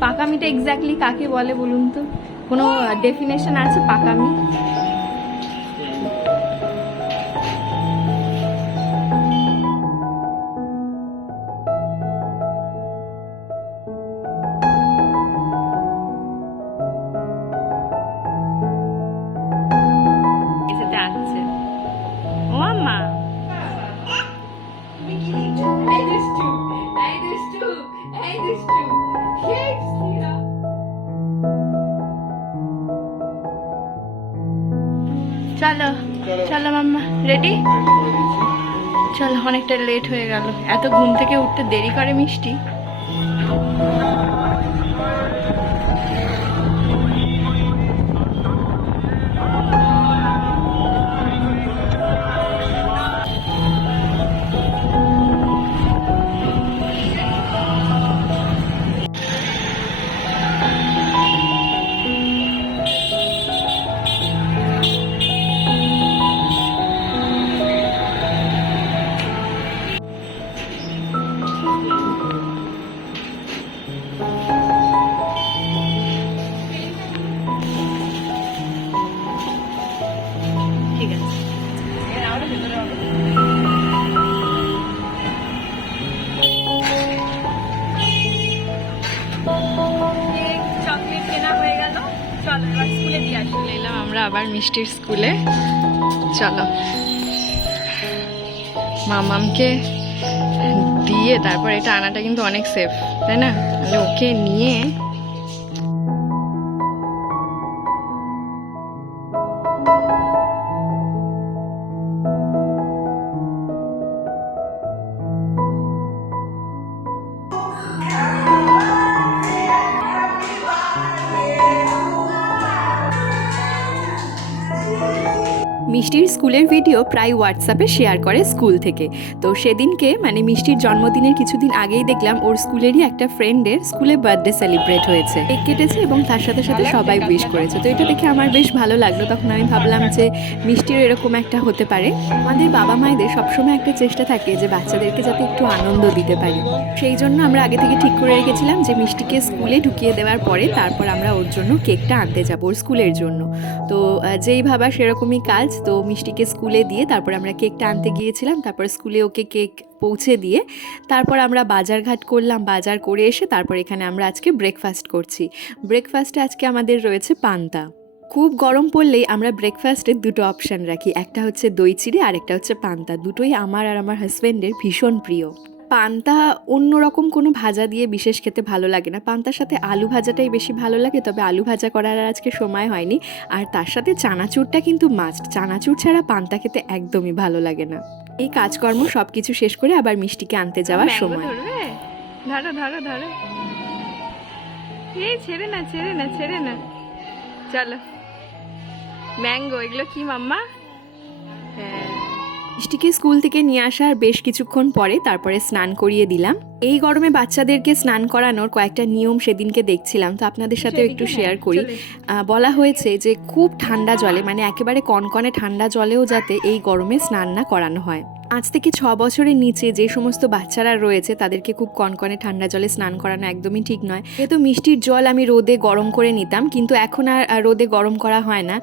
পাকামিটা exactly কাকে বলে বলুন তো? কোনো ডেফিনেশন আছে পাকামি? চলো চলো মাম্মা রেডি চলো, অনেকটা লেট হয়ে গেল। এত ঘুম থেকে উঠতে দেরি করে মিষ্টি? আবার মিষ্টির স্কুলে। চলো। মামামকে দিয়ে তারপর এটা আনাটা কিন্তু অনেক সেফ তাই না? ওকে নিয়ে স্কুলের ভিডিও প্রায় হোয়াটসঅ্যাপে শেয়ার করে স্কুল থেকে। তো সেদিনকে মানে মিষ্টির জন্মদিনের কিছুদিন আগেই দেখলাম ওর স্কুলেরই একটা ফ্রেন্ডের স্কুলে বার্থডে সেলিব্রেট হয়েছে। কেক কেটেছে এবং তার সাথে সাথে সবাই উইশ করেছে। তো এটা দেখে আমার বেশ ভালো লাগল। তখন আমি ভাবলাম যে মিষ্টির এরকম একটা হতে পারে। আমাদের বাবা মায়েদের সবসময় একটা চেষ্টা থাকে যে বাচ্চাদেরকে যাতে একটু আনন্দ দিতে পারি। সেই জন্য আমরা আগে থেকে ঠিক করে রেখেছিলাম যে মিষ্টিকে স্কুলে ঢুকিয়ে দেওয়ার পরে তারপর আমরা ওর জন্য কেকটা আনতে যাব ওর স্কুলের জন্য। তো যেই ভাবা সেরকমই কাজ। তো মিষ্টিকে স্কুলে দিয়ে তারপর আমরা কেকটা আনতে গিয়েছিলাম, তারপর স্কুলে ওকে কেক পৌঁছে দিয়ে তারপর আমরা বাজারঘাট করলাম, বাজার করে এসে তারপর এখানে আমরা আজকে ব্রেকফাস্ট করছি। ব্রেকফাস্টে আজকে আমাদের রয়েছে পান্তা। খুব গরম পড়লেই আমরা ব্রেকফাস্টে দুটো অপশান রাখি, একটা হচ্ছে দই চিড়ে আর একটা হচ্ছে পান্তা, দুটোই আমার আর আমার হাজব্যান্ডের ভীষণ প্রিয়। পান্তা অন্যরকম কোনো ভাজা দিয়ে বিশেষ খেতে ভালো লাগে না। পান্তার সাথে আলু ভাজাটাই বেশি ভালো লাগে তবে আলু ভাজা করার আর আজকে সময় হয়নি। আর তার সাথে চানাচুরটা কিন্তু মাস্ট চানাচুর ছাড়া পান্তা খেতে একদমই ভালো লাগে না। এই কাজকর্ম সব কিছু শেষ করে আবার মিষ্টিকে আনতে যাওয়ার সময়। ধরো ধরো ধরো। এই ছেড়ে না ছেড়ে না ছেড়ে না। চলো। ম্যাঙ্গো এগুলো কি মাম্মা? মিষ্টিকে স্কুল থেকে নিয়ে আসার বেশ কিছুক্ষণ পরে তারপরে স্নান করিয়ে দিলাম। এই গরমে বাচ্চাদেরকে স্নান করানোর কয়েকটা নিয়ম সেদিনকে দেখছিলাম তো আপনাদের সাথেও একটু শেয়ার করি। বলা হয়েছে যে খুব ঠান্ডা জলে মানে একেবারে কনকনে ঠান্ডা জলেও যাতে এই গরমে স্নান না করানো হয়। আজ থেকে ছ বছরের নিচে যে সমস্ত বাচ্চারা রয়েছে, তাদেরকে খুব কনকনে ঠান্ডা জলে স্নান করানো একদমই ঠিক নয়। যেহেতু মিষ্টির জল আমি রোদে গরম করে নিতাম, কিন্তু এখন আর রোদে গরম করা হয় না।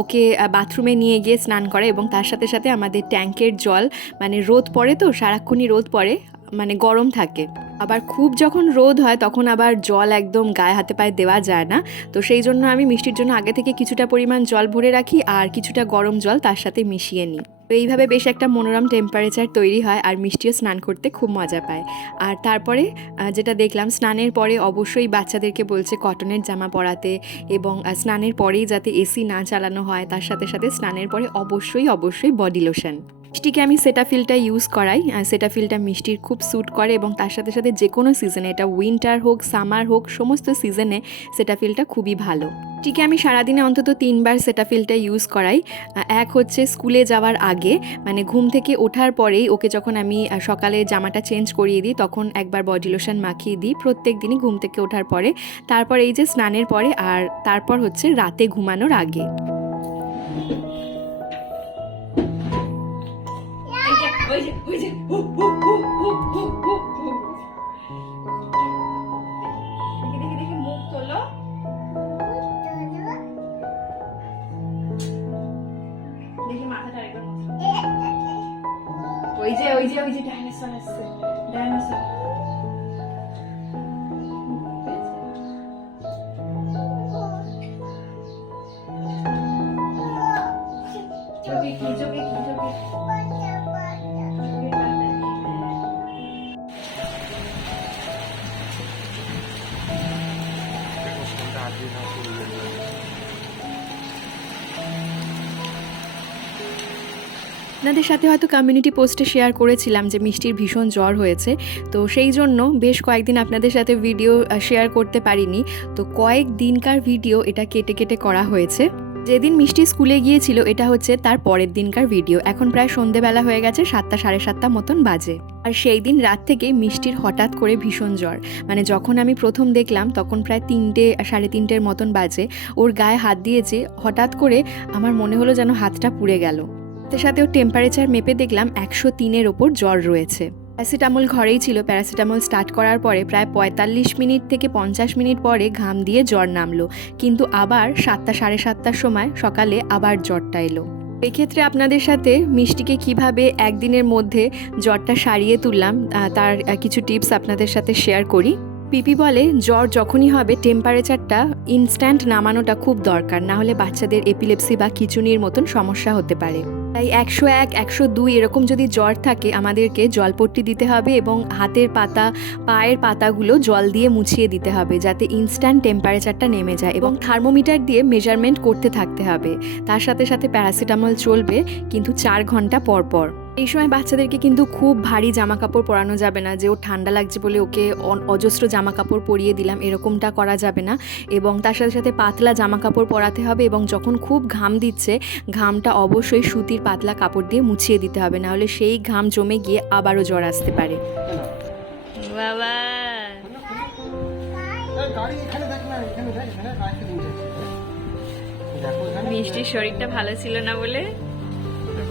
ওকে বাথরুমে নিয়ে গিয়ে স্নান করে এবং তার সাথে সাথে আমাদের ট্যাঙ্কের জল মানে রোদ পড়ে তো, সারাক্ষণই রোদ পড়ে মানে গরম থাকে। আবার খুব যখন রোদ হয়, তখন আবার জল একদম গায়ে হাতে পায়ে দেওয়া যায় না। তো সেই জন্য আমি মিষ্টির জন্য আগে থেকে কিছুটা পরিমাণ জল ভরে রাখি আর কিছুটা গরম জল তার সাথে মিশিয়ে নিই। তো এইভাবে বেশ একটা মনোরম টেম্পারেচার তৈরি হয় আর মিষ্টিও স্নান করতে খুব মজা পায়। আর তারপরে যেটা দেখলাম, স্নানের পরে অবশ্যই বাচ্চাদেরকে বলছে কটনের জামা পরাতে এবং স্নানের পরেই যাতে এসি না চালানো হয়, তার সাথে সাথে স্নানের পরে অবশ্যই অবশ্যই বডি লোশন মিষ্টিকে আমি সেটাফিলটা ইউজ করাই, আর সেটাফিলটা মিষ্টির খুব স্যুট করে এবং তার সাথে সাথে যে কোনো সিজনে এটা উইন্টার হোক সামার হোক, সমস্ত সিজনে সেটাফিলটা খুবই ভালো। মিষ্টিকে আমি সারাদিনে অন্তত তিনবার সেটাফিলটা ইউজ করাই। এক হচ্ছে স্কুলে যাওয়ার আগে মানে ঘুম থেকে ওঠার পরেই ওকে যখন আমি সকালে জামাটা চেঞ্জ করিয়ে দিই, তখন একবার বডি লোশন মাখিয়ে দিই, প্রত্যেক দিনই ঘুম থেকে ওঠার পরে। তারপর এই যে স্নানের পরে, আর তারপর হচ্ছে রাতে ঘুমানোর আগে। ওই যে, ওই যে, হু, হু, হু, হু, হু, হু, হু। দেখি, দেখি, দেখি, মুখ তোলো। দেখি মাথাটা মুছো। ওই যে ওই যে ওই যে আপনাদের সাথে হয়তো কমিউনিটি পোস্টে শেয়ার করেছিলাম যে মিষ্টির ভীষণ জ্বর হয়েছে। তো সেই জন্য বেশ কয়েকদিন আপনাদের সাথে ভিডিও শেয়ার করতে পারিনি। তো কয়েক দিনকার ভিডিও এটা কেটে কেটে করা হয়েছে। যেদিন মিষ্টি স্কুলে গিয়েছিল, এটা হচ্ছে তার পরের দিনকার ভিডিও। এখন প্রায় সন্ধেবেলা হয়ে গেছে সাতটা সাড়ে সাতটা মতন বাজে। আর সেই দিন রাত থেকে মিষ্টির হঠাৎ করে ভীষণ জ্বর। মানে যখন আমি প্রথম দেখলাম, তখন প্রায় তিনটে, সাড়ে তিনটের মতন বাজে। ওর গায়ে হাত দিয়েছে, হঠাৎ করে আমার মনে হলো যেন হাতটা পুড়ে গেল। সাথে সাথে ওর টেম্পারেচার মেপে দেখলাম একশো তিনের ওপর জ্বর রয়েছে। প্যারাসিটামল ঘরেই ছিল। প্যারাসিটামল স্টার্ট করার পরে প্রায় পঁয়তাল্লিশ মিনিট থেকে পঞ্চাশ মিনিট পরে ঘাম দিয়ে জ্বর নামলো। কিন্তু আবার সাতটা সাড়ে সাতটার সময় সকালে আবার জ্বরটা এলো। এক্ষেত্রে আপনাদের সাথে মিষ্টিকে কীভাবে একদিনের মধ্যে জ্বরটা সারিয়ে তুললাম তার কিছু টিপস আপনাদের সাথে শেয়ার করি। পিপি বলে, জ্বর যখনই হবে টেম্পারেচারটা ইনস্ট্যান্ট নামানোটা খুব দরকার, না হলে বাচ্চাদের এপিলেপসি বা কিচুনির মতন সমস্যা হতে পারে। তাই একশো এক, একশো দুই এরকম যদি জ্বর থাকে, আমাদেরকে জলপট্টি দিতে হবে এবং হাতের পাতা, পায়ের পাতাগুলো জল দিয়ে মুছিয়ে দিতে হবে, যাতে ইনস্ট্যান্ট টেম্পারেচারটা নেমে যায় এবং থার্মোমিটার দিয়ে মেজারমেন্ট করতে থাকতে হবে। তার সাথে সাথে প্যারাসিটামল চলবে, কিন্তু চার ঘণ্টা পর পর। এই সময় বাচ্চাদেরকে কিন্তু খুব ভারী জামা কাপড় পরানো যাবে না, যে ও ঠান্ডা লাগছে বলে ওকে অজস্র জামা কাপড় পরিয়ে দিলাম, এরকমটা করা যাবে না। এবং তার সাথে সাথে পাতলা জামা কাপড় পরাতে হবে এবং যখন খুব ঘাম দিচ্ছে, ঘামটা অবশ্যই সুতির পাতলা কাপড় দিয়ে মুছিয়ে দিতে হবে নাহলে সেই ঘাম জমে গিয়ে আবারও জ্বর আসতে পারে। মিষ্টির শরীরটা ভালো ছিল না বলে?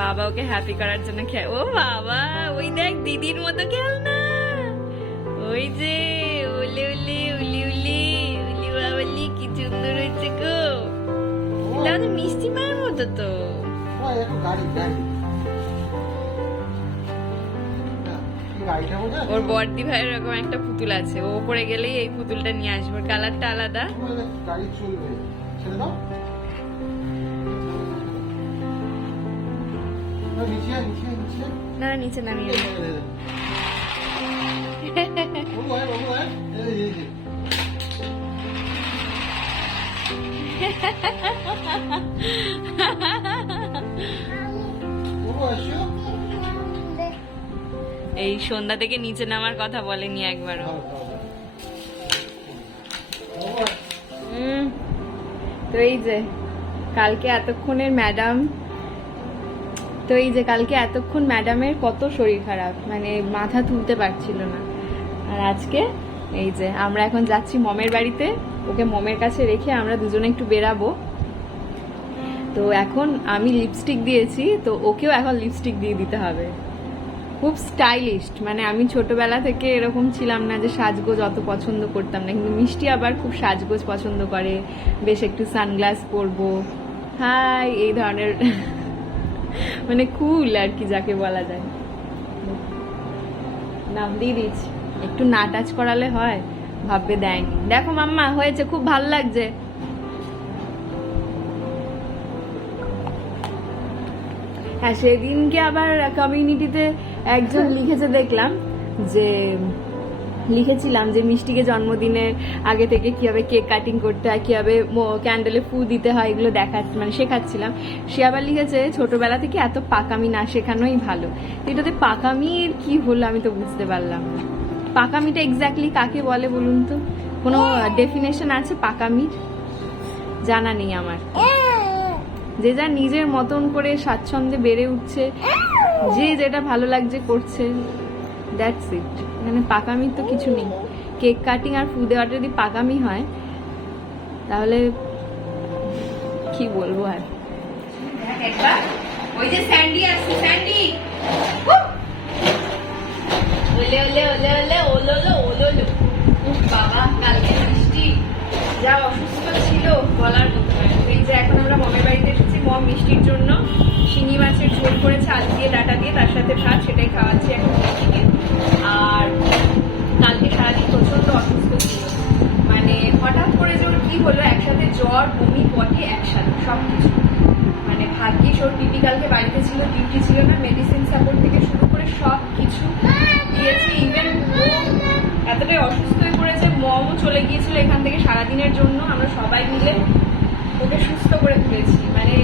বাবা ওকে হ্যাপি করার জন্য খেয়ে ও বাবা ওই দেখ দিদির মতো খেল না। ওই যে উলি উলি উলি উলি উলি বাবলি কি সুন্দর হয়েছে গো। এটা মিষ্টি মায়ের মতো তো। ওর বর্দি ভাইয়ের এরকম একটা পুতুল আছে। ও উপরে গেলেই এই পুতুলটা নিয়ে আসবে। কালারটা আলাদা। গাড়ি চলবে। ছেড়ে দাও। এই। বাবু, আসো। এই সন্ধ্যা থেকে নিচে নামার কথা বলেনি একবারও তো এই যে কালকে এতক্ষণের ম্যাডাম তো এই যে কালকে এতক্ষণ ম্যাডামের কত শরীর খারাপ মানে মাথা তুলতে পারছিল না। আর আজকে এই যে আমরা এখন যাচ্ছি মমের বাড়িতে, ওকে মমের কাছে রেখে আমরা দুজনে একটু বেরাবো। তো এখন আমি লিপস্টিক দিয়েছি, তো ওকেও এখন লিপস্টিক দিয়ে দিতে হবে। খুব স্টাইলিস্ট মানে আমি ছোটবেলা থেকে এরকম ছিলাম না যে সাজগোজ অত পছন্দ করতাম না। কিন্তু মিষ্টি আবার খুব সাজগোজ পছন্দ করে, বেশ একটু সানগ্লাস পরবো। হাই এই ধরনের মানে কুল আর কি যাকে বলা যায়। নাম দিয়ে দিচ্ছি একটু না টাচ করালে হয়, ভাববে দেয়নি। দেখো মাম্মা, হয়েছে, খুব ভালো লাগছে। হ্যাঁ সেদিনকে আবার কমিউনিটিতে একজন লিখেছে, দেখলাম যে লিখেছিলাম যে মিষ্টিকে জন্মদিনের আগে থেকে কীভাবে কেক কাটিং করতে হয়, কীভাবে ক্যান্ডেলে ফু দিতে হয়, এগুলো দেখা মানে শেখাচ্ছিলাম। সে আবার লিখেছে, ছোটোবেলা থেকে এত পাকামি না শেখানোই ভালো। এটাতে পাকামির কি হলো আমি তো বুঝতে পারলাম না। পাকামিটা এক্স্যাক্টলি কাকে বলে বলুন তো? কোনো ডেফিনেশন আছে পাকামির? জানা নেই আমার। যে যা নিজের মতন করে স্বাচ্ছন্দ্যে বেড়ে উঠছে, যে যেটা ভালো লাগছে করছে দ্যাটস ইট এখানে পাকামির তো কিছু নেই। কেক কাটিং আর ফু দেওয়াটা যদি পাকামি হয়, তাহলে কি বলব আর? ওই যে স্যান্ডি আসছে স্যান্ডি। ওলে ওলে ওলে ওলে কালকে মিষ্টি যা অসুস্থ ছিল বলার মতো এই যে এখন আমরা মমের বাড়িতে এসেছি, মম মিষ্টির জন্য। শিঙি মাছের ঝোল করেছে, আলু দিয়ে, ডাটা দিয়ে, তার সাথে ভাত, সেটাই খাওয়াচ্ছি এখন মিষ্টিকে। আর কালকে সারাদিন প্রচণ্ড অসুস্থ ছিল। মানে হঠাৎ করে যে ওর কি হলো, একসাথে জ্বর, বমি পটি একসাথে সব কিছু মানে ভাগ্যিস ওর টিপি কালকে বাড়িতে ছিল, ডিউটি ছিল না মেডিসিন সাপোর্ট থেকে শুরু করে সব কিছু দিয়েছে ইভেন এতটাই অসুস্থ মমও চলে গিয়েছিল এখান থেকে সারাদিনের জন্য। আমরা সবাই মিলে ওকে সুস্থ করে তুলেছি। মানে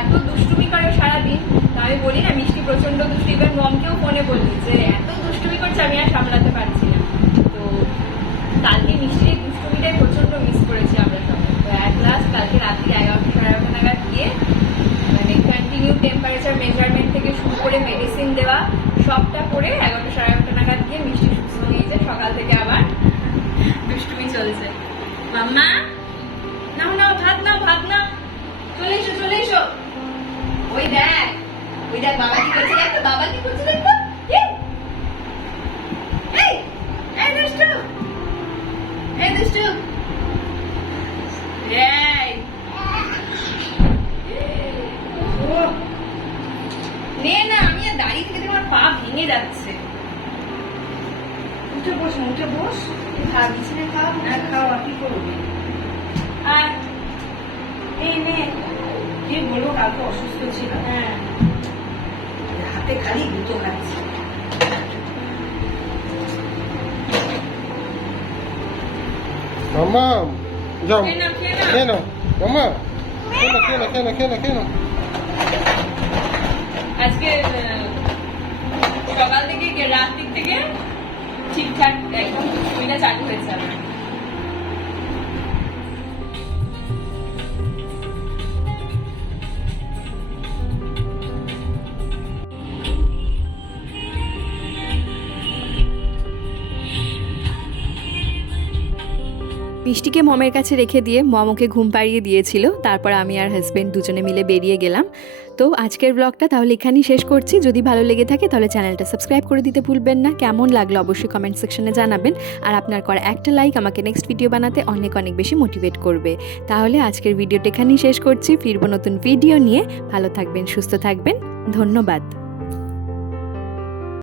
এত দুষ্টুমি করে সারাদিন আমি বলি না, মিষ্টি প্রচণ্ড দুষ্টু। ইভেন মমকেও ফোনে বলি যে, এত দুষ্টুমি করছে, আমি আর সামলাতে পারছি না। তো কালকে মিষ্টি দুষ্টুমিটাই প্রচণ্ড মিস করেছি আমরা সবাই। তো অ্যাট লাস্ট কালকে রাত্রি এগারোটা, সাড়ে এগারোটা নাগাদ গিয়ে মানে কন্টিনিউ টেম্পারেচার মেজারমেন্ট থেকে শুরু করে মেডিসিন দেওয়া, সবটা করে এগারোটা, সাড়ে এগারোটা নাগাদ গিয়ে মিষ্টি সুস্থ হয়ে যায়। সকাল থেকে আবার দুষ্টুমি চলছে। মাম্মা নাও নাও ভাত নাও ভাত। উঠে বস খা বিছানে খাও না খাওয়া কি করবি? আর এই নে কি বলব কালকে অসুস্থ ছিল? হ্যাঁ। হাতে খালি দুটো খাচ্ছি। মাম্মা যাও। খেয়ে নাও, খেয়ে নাও। খেয়ে নাও। মাম্মা মিষ্টিকে মমের কাছে রেখে দিয়ে মম ওকে ঘুম পাড়িয়ে দিয়েছিল, তারপর আমি আর হাজব্যান্ড দুজনে মিলে বেরিয়ে গেলাম। তো আজকের ব্লগটা তাহলে এখানেই শেষ করছি। যদি ভালো লেগে থাকে তাহলে চ্যানেলটা সাবস্ক্রাইব করে দিতে ভুলবেন না। কেমন লাগল অবশ্যই কমেন্ট সেকশনে জানাবেন। আর আপনার করা একটা লাইক আমাকে নেক্সট ভিডিও বানাতে অনেক অনেক বেশি মোটিভেট করবে। তাহলে আজকের ভিডিওটা এখানেই শেষ করছি। ফিরবো নতুন ভিডিও নিয়ে। ভালো থাকবেন, সুস্থ থাকবেন। ধন্যবাদ।